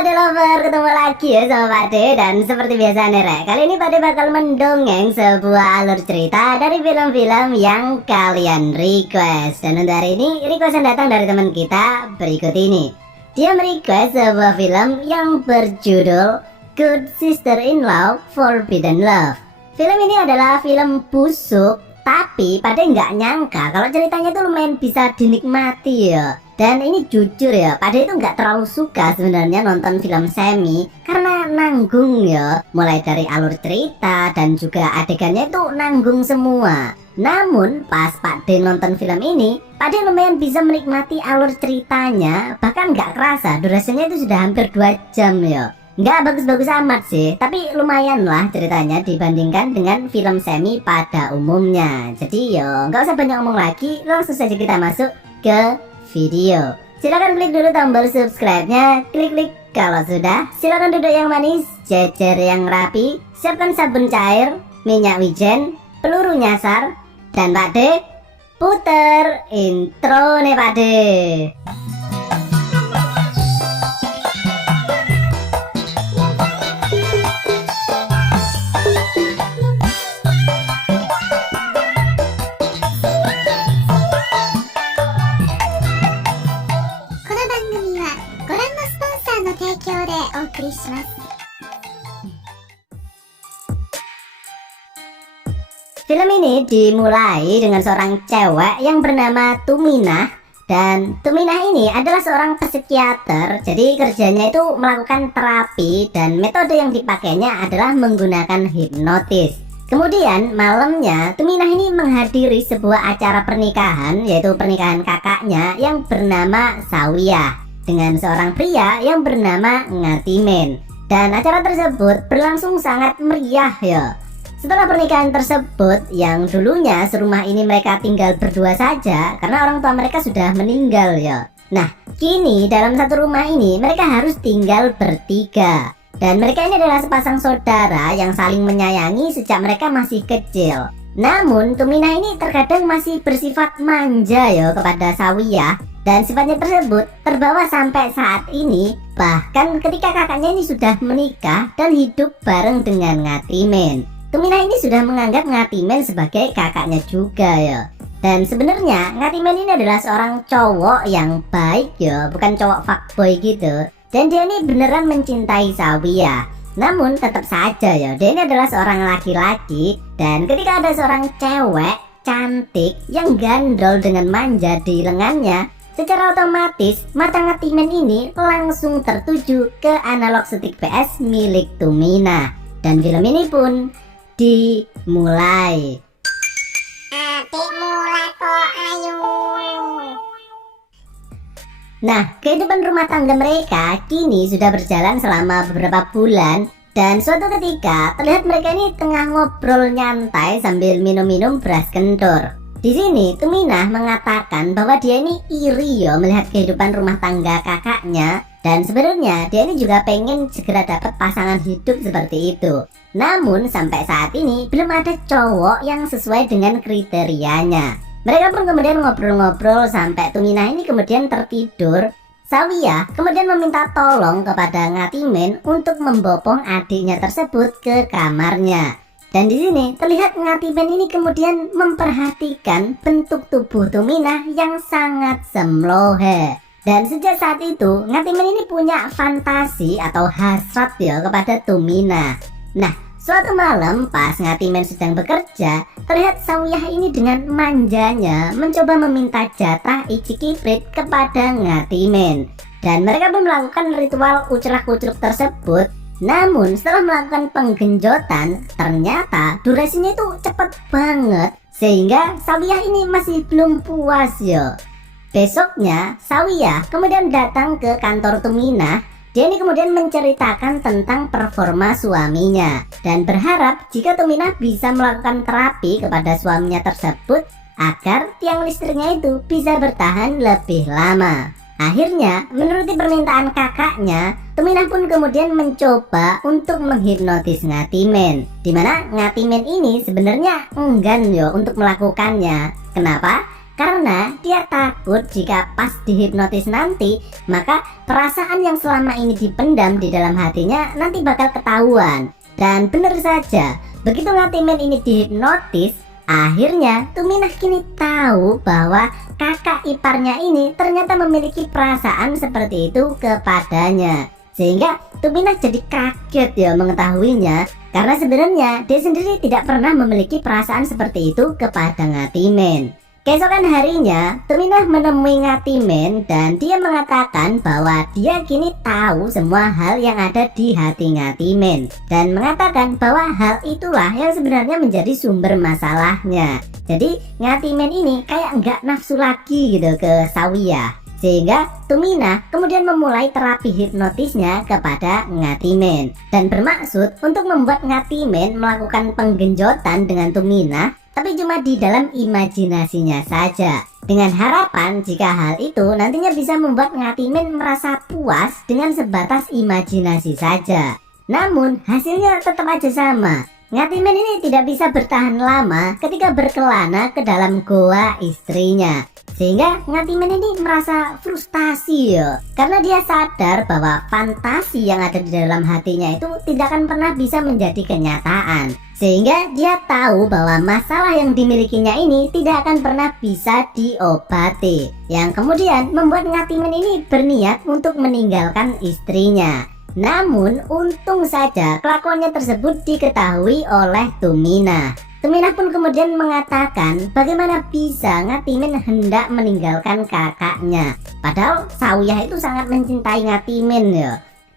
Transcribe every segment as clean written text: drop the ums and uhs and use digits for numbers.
Pak De Lover, ketemu lagi ya sama Pak De. Dan seperti biasa nih Rek, kali ini Pak De bakal mendongeng sebuah alur cerita dari film-film yang kalian request. Dan untuk hari ini request yang datang dari teman kita berikut ini. Dia merequest sebuah film yang berjudul Good Sister-in-Law Forbidden Love. Film ini adalah film busuk, tapi Pak De nggak nyangka kalau ceritanya tuh lumayan bisa dinikmati ya. Dan ini jujur ya, Pak De itu nggak terlalu suka sebenarnya nonton film semi karena nanggung ya. Mulai dari alur cerita dan juga adegannya itu nanggung semua. Namun pas Pak De nonton film ini, Pak De lumayan bisa menikmati alur ceritanya. Bahkan nggak kerasa, durasinya itu sudah hampir 2 jam ya. Nggak bagus-bagus amat sih, tapi lumayan lah ceritanya dibandingkan dengan film semi pada umumnya. Jadi yo, nggak usah banyak ngomong lagi, langsung saja kita masuk ke video. Silakan klik dulu tombol subscribe-nya, klik kalau sudah. Silakan duduk yang manis, jejer yang rapi, siapkan sabun cair, minyak wijen, peluru nyasar, dan Pak De puter intro nih Pak De. Film ini dimulai dengan seorang cewek yang bernama Tuminah. Dan Tuminah ini adalah seorang psikiater. Jadi kerjanya itu melakukan terapi dan metode yang dipakainya adalah menggunakan hipnotis. Kemudian malamnya Tuminah ini menghadiri sebuah acara pernikahan, yaitu pernikahan kakaknya yang bernama Sawiyah dengan seorang pria yang bernama Ngatimen. Dan acara tersebut berlangsung sangat meriah ya. Setelah pernikahan tersebut, yang dulunya serumah ini mereka tinggal berdua saja karena orang tua mereka sudah meninggal ya. Nah, kini dalam satu rumah ini mereka harus tinggal bertiga. Dan mereka ini adalah sepasang saudara yang saling menyayangi sejak mereka masih kecil. Namun, Tuminah ini terkadang masih bersifat manja ya kepada Sawiyah. Dan sifatnya tersebut terbawa sampai saat ini. Bahkan ketika kakaknya ini sudah menikah dan hidup bareng dengan Ngatimen. Tuminah ini sudah menganggap Ngatimen sebagai kakaknya juga ya. Dan sebenarnya Ngatimen ini adalah seorang cowok yang baik ya, bukan cowok fuckboy gitu. Dan dia ini beneran mencintai Sawiyah. Namun tetap saja ya, dia ini adalah seorang laki-laki. Dan ketika ada seorang cewek cantik yang gandol dengan manja di lengannya, secara otomatis mata Ngatimen ini langsung tertuju ke analog stick PS milik Tuminah. Dan film ini pun dimulai. Mulai kok, ayo. Nah, kehidupan rumah tangga mereka kini sudah berjalan selama beberapa bulan. Dan suatu ketika terlihat mereka ini tengah ngobrol nyantai sambil minum-minum beras kentur. Di sini Tuminah mengatakan bahwa dia ini iri ya melihat kehidupan rumah tangga kakaknya. Dan sebenarnya dia ini juga pengen segera dapat pasangan hidup seperti itu. Namun sampai saat ini belum ada cowok yang sesuai dengan kriterianya. Mereka pun kemudian ngobrol-ngobrol sampai Tuminah ini kemudian tertidur. Sawiyah kemudian meminta tolong kepada Ngatimen untuk membopong adiknya tersebut ke kamarnya. Dan di sini terlihat Ngatimen ini kemudian memperhatikan bentuk tubuh Tuminah yang sangat semlohe. Dan sejak saat itu Ngatimen ini punya fantasi atau hasrat ya kepada Tuminah. Nah, suatu malam pas Ngatimen sedang bekerja, terlihat Sawiyah ini dengan manjanya mencoba meminta jatah icikiprit kepada Ngatimen. Dan mereka pun melakukan ritual uclak-ucluk tersebut. Namun setelah melakukan penggenjotan, ternyata durasinya itu cepat banget sehingga Sawiyah ini masih belum puas ya. Besoknya Sawiyah kemudian datang ke kantor Tuminah. Dia ini kemudian menceritakan tentang performa suaminya dan berharap jika Tuminah bisa melakukan terapi kepada suaminya tersebut agar tiang listriknya itu bisa bertahan lebih lama. Akhirnya menuruti permintaan kakaknya, Tuminah pun kemudian mencoba untuk menghipnotis Ngatimen, dimana Ngatimen ini sebenarnya enggan yo untuk melakukannya. Kenapa? Karena dia takut jika pas dihipnotis nanti, maka perasaan yang selama ini dipendam di dalam hatinya nanti bakal ketahuan. Dan benar saja, begitu Ngatimin ini dihipnotis, akhirnya Tuminah kini tahu bahwa kakak iparnya ini ternyata memiliki perasaan seperti itu kepadanya. Sehingga Tuminah jadi kaget ya mengetahuinya, karena sebenarnya dia sendiri tidak pernah memiliki perasaan seperti itu kepada Ngatimin. Keesokan harinya, Tuminah menemui Ngatimin dan dia mengatakan bahwa dia kini tahu semua hal yang ada di hati Ngatimin, dan mengatakan bahwa hal itulah yang sebenarnya menjadi sumber masalahnya. Jadi Ngatimin ini kayak nggak nafsu lagi gitu ke Sawiyah. Sehingga Tuminah kemudian memulai terapi hipnotisnya kepada Ngatimin dan bermaksud untuk membuat Ngatimin melakukan penggenjotan dengan Tuminah, tapi cuma di dalam imajinasinya saja, dengan harapan jika hal itu nantinya bisa membuat Ngatimin merasa puas dengan sebatas imajinasi saja. Namun hasilnya tetap aja sama. Ngatimin ini tidak bisa bertahan lama ketika berkelana ke dalam goa istrinya. Sehingga Ngatimin ini merasa frustasi ya, karena dia sadar bahwa fantasi yang ada di dalam hatinya itu tidak akan pernah bisa menjadi kenyataan. Sehingga dia tahu bahwa masalah yang dimilikinya ini tidak akan pernah bisa diobati, yang kemudian membuat Ngatimin ini berniat untuk meninggalkan istrinya. Namun untung saja kelakuannya tersebut diketahui oleh Tuminah. Tuminah pun kemudian mengatakan bagaimana bisa Ngatimin hendak meninggalkan kakaknya, padahal Sawiyah itu sangat mencintai Ngatimin ya.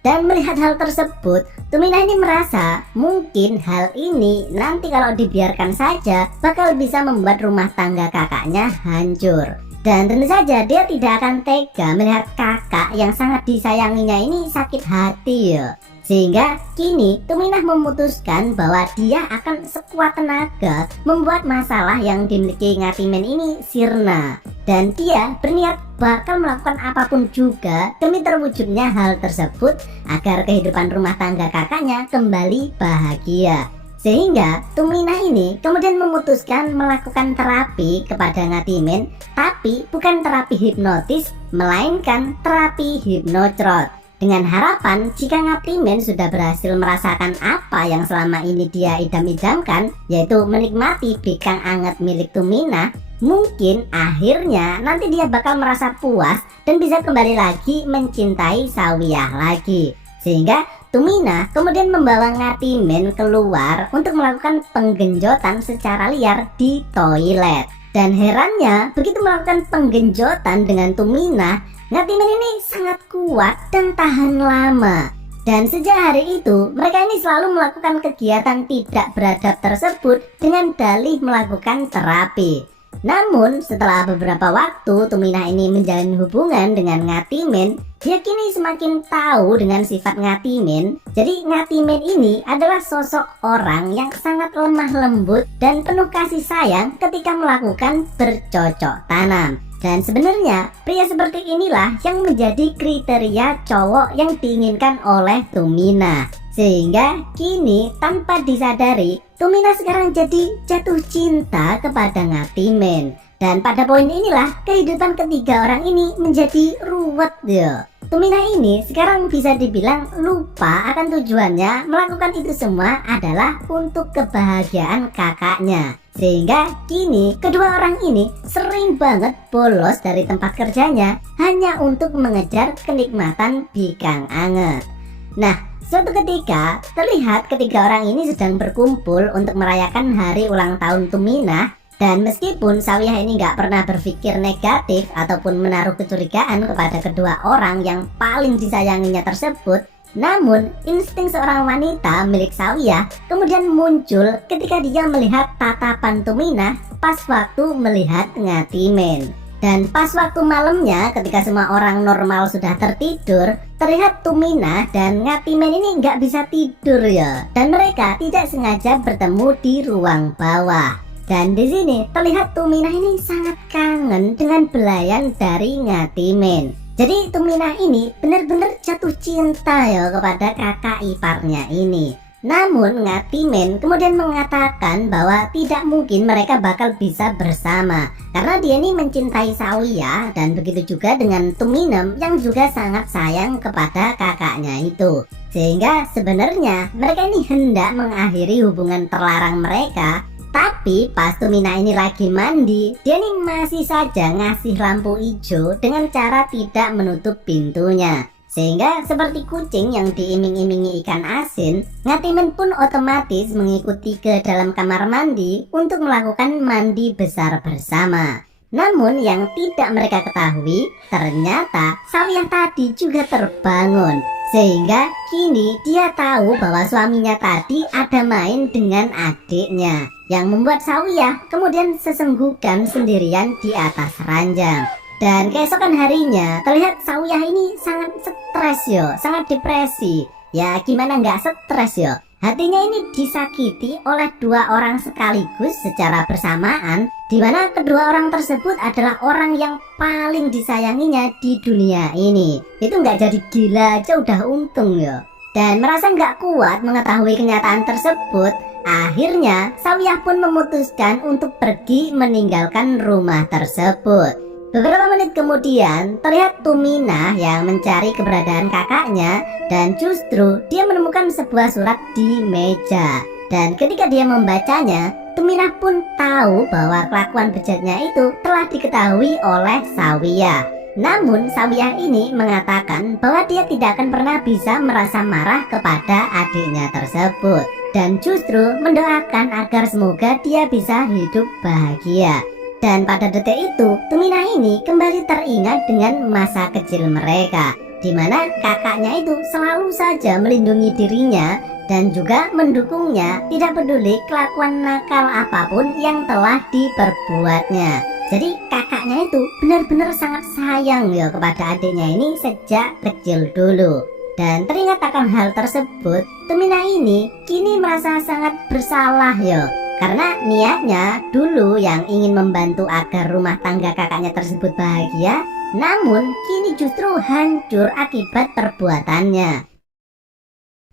Dan melihat hal tersebut, Tuminah ini merasa mungkin hal ini nanti kalau dibiarkan saja bakal bisa membuat rumah tangga kakaknya hancur. Dan tentu saja dia tidak akan tega melihat kakak yang sangat disayanginya ini sakit hati ya. Sehingga kini Tuminah memutuskan bahwa dia akan sekuat tenaga membuat masalah yang dimiliki Ngatimin ini sirna. Dan dia berniat bakal melakukan apapun juga demi terwujudnya hal tersebut agar kehidupan rumah tangga kakaknya kembali bahagia. Sehingga Tuminah ini kemudian memutuskan melakukan terapi kepada Ngatimin, tapi bukan terapi hipnotis, melainkan terapi hipnocrot. Dengan harapan jika Ngatimin sudah berhasil merasakan apa yang selama ini dia idam-idamkan, yaitu menikmati bikang anget milik Tuminah, mungkin akhirnya nanti dia bakal merasa puas dan bisa kembali lagi mencintai Sawiyah lagi. Sehingga Tuminah kemudian membawa Ngatimin keluar untuk melakukan penggenjotan secara liar di toilet. Dan herannya begitu melakukan penggenjotan dengan Tuminah, Ngatimin ini sangat kuat dan tahan lama. Dan sejak hari itu mereka ini selalu melakukan kegiatan tidak beradab tersebut dengan dalih melakukan terapi. Namun setelah beberapa waktu Tuminah ini menjalin hubungan dengan Ngatimin, dia kini semakin tahu dengan sifat Ngatimin. Jadi Ngatimin ini adalah sosok orang yang sangat lemah lembut dan penuh kasih sayang ketika melakukan bercocok tanam. Dan sebenarnya pria seperti inilah yang menjadi kriteria cowok yang diinginkan oleh Tuminah. Sehingga kini tanpa disadari Tuminah sekarang jadi jatuh cinta kepada Ngatimin. Dan pada poin inilah kehidupan ketiga orang ini menjadi ruwet ya. Tuminah ini sekarang bisa dibilang lupa akan tujuannya melakukan itu semua adalah untuk kebahagiaan kakaknya. Sehingga kini kedua orang ini sering banget bolos dari tempat kerjanya hanya untuk mengejar kenikmatan bikang anget. Nah, suatu ketika terlihat ketiga orang ini sedang berkumpul untuk merayakan hari ulang tahun Tuminah. Dan meskipun Sawiyah ini nggak pernah berpikir negatif ataupun menaruh kecurigaan kepada kedua orang yang paling disayanginya tersebut, namun insting seorang wanita milik Sawiyah kemudian muncul ketika dia melihat tatapan Tuminah pas waktu melihat Ngatimin. Dan pas waktu malamnya ketika semua orang normal sudah tertidur, terlihat Tuminah dan Ngatimin ini nggak bisa tidur ya. Dan mereka tidak sengaja bertemu di ruang bawah. Dan di sini terlihat Tuminah ini sangat kangen dengan belayan dari Ngatimin. Jadi Tuminah ini benar-benar jatuh cinta ya kepada kakak iparnya ini. Namun Ngatimin kemudian mengatakan bahwa tidak mungkin mereka bakal bisa bersama karena dia ini mencintai Sawiyah, dan begitu juga dengan Tuminem yang juga sangat sayang kepada kakaknya itu. Sehingga sebenarnya mereka ini hendak mengakhiri hubungan terlarang mereka. Tapi pas Tumina ini lagi mandi, dia ini masih saja ngasih lampu hijau dengan cara tidak menutup pintunya. Sehingga seperti kucing yang diiming-imingi ikan asin, Ngatimin pun otomatis mengikuti ke dalam kamar mandi untuk melakukan mandi besar bersama. Namun yang tidak mereka ketahui, ternyata Sawiyah tadi juga terbangun. Sehingga kini dia tahu bahwa suaminya tadi ada main dengan adiknya, yang membuat Sawiyah kemudian sesenggukan sendirian di atas ranjang. Dan keesokan harinya terlihat Sawiyah ini sangat stres yo, sangat depresi. Ya gimana nggak stres yo, hatinya ini disakiti oleh dua orang sekaligus secara bersamaan, di mana kedua orang tersebut adalah orang yang paling disayanginya di dunia ini. Itu nggak jadi gila aja udah untung yo. Dan merasa nggak kuat mengetahui kenyataan tersebut, akhirnya Sawiyah pun memutuskan untuk pergi meninggalkan rumah tersebut. Beberapa menit kemudian terlihat Tumina yang mencari keberadaan kakaknya, dan justru dia menemukan sebuah surat di meja. Dan ketika dia membacanya, Tumina pun tahu bahwa kelakuan bejatnya itu telah diketahui oleh Sawiyah. Namun Sawiyah ini mengatakan bahwa dia tidak akan pernah bisa merasa marah kepada adiknya tersebut, dan justru mendoakan agar semoga dia bisa hidup bahagia. Dan pada detik itu, Tumina ini kembali teringat dengan masa kecil mereka, di mana kakaknya itu selalu saja melindungi dirinya dan juga mendukungnya, tidak peduli kelakuan nakal apapun yang telah diperbuatnya. Jadi kakaknya itu benar-benar sangat sayang ya kepada adiknya ini sejak kecil dulu. Dan teringat akan hal tersebut, Tumina ini kini merasa sangat bersalah ya. Karena niatnya dulu yang ingin membantu agar rumah tangga kakaknya tersebut bahagia, namun kini justru hancur akibat perbuatannya.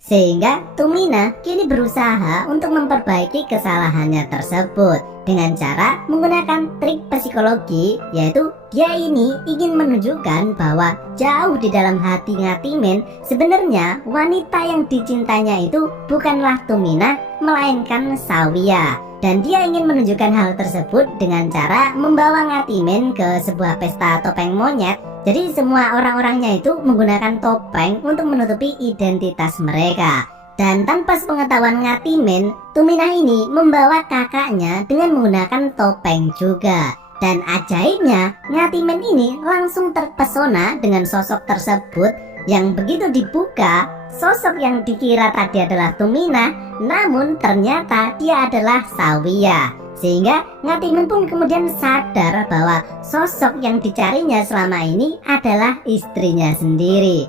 Sehingga Tumina kini berusaha untuk memperbaiki kesalahannya tersebut dengan cara menggunakan trik psikologi, yaitu dia ini ingin menunjukkan bahwa jauh di dalam hati Ngatimin sebenarnya wanita yang dicintanya itu bukanlah Tumina melainkan Sawiyah. Dan dia ingin menunjukkan hal tersebut dengan cara membawa Ngatimin ke sebuah pesta topeng monyet. Jadi semua orang-orangnya itu menggunakan topeng untuk menutupi identitas mereka. Dan tanpa sepengetahuan Ngatimin, Tumina ini membawa kakaknya dengan menggunakan topeng juga. Dan ajaibnya, Ngatimin ini langsung terpesona dengan sosok tersebut, yang begitu dibuka, sosok yang dikira tadi adalah Tumina, namun ternyata dia adalah Sawiyah. Sehingga Ngatimin pun kemudian sadar bahwa sosok yang dicarinya selama ini adalah istrinya sendiri.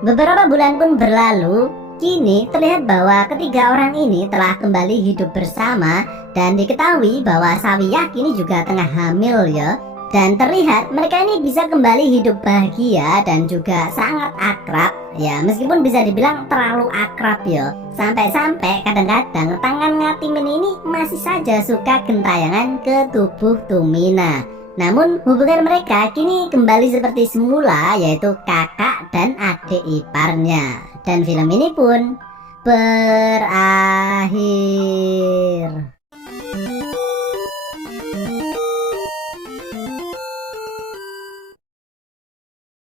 Beberapa bulan pun berlalu, kini terlihat bahwa ketiga orang ini telah kembali hidup bersama, dan diketahui bahwa Sawiyah kini juga tengah hamil ya. Dan terlihat mereka ini bisa kembali hidup bahagia dan juga sangat akrab. Ya meskipun bisa dibilang terlalu akrab ya. Sampai-sampai kadang-kadang tangan Ngatimin ini masih saja suka gentayangan ke tubuh Tumina. Namun hubungan mereka kini kembali seperti semula, yaitu kakak dan adik iparnya. Dan film ini pun berakhir.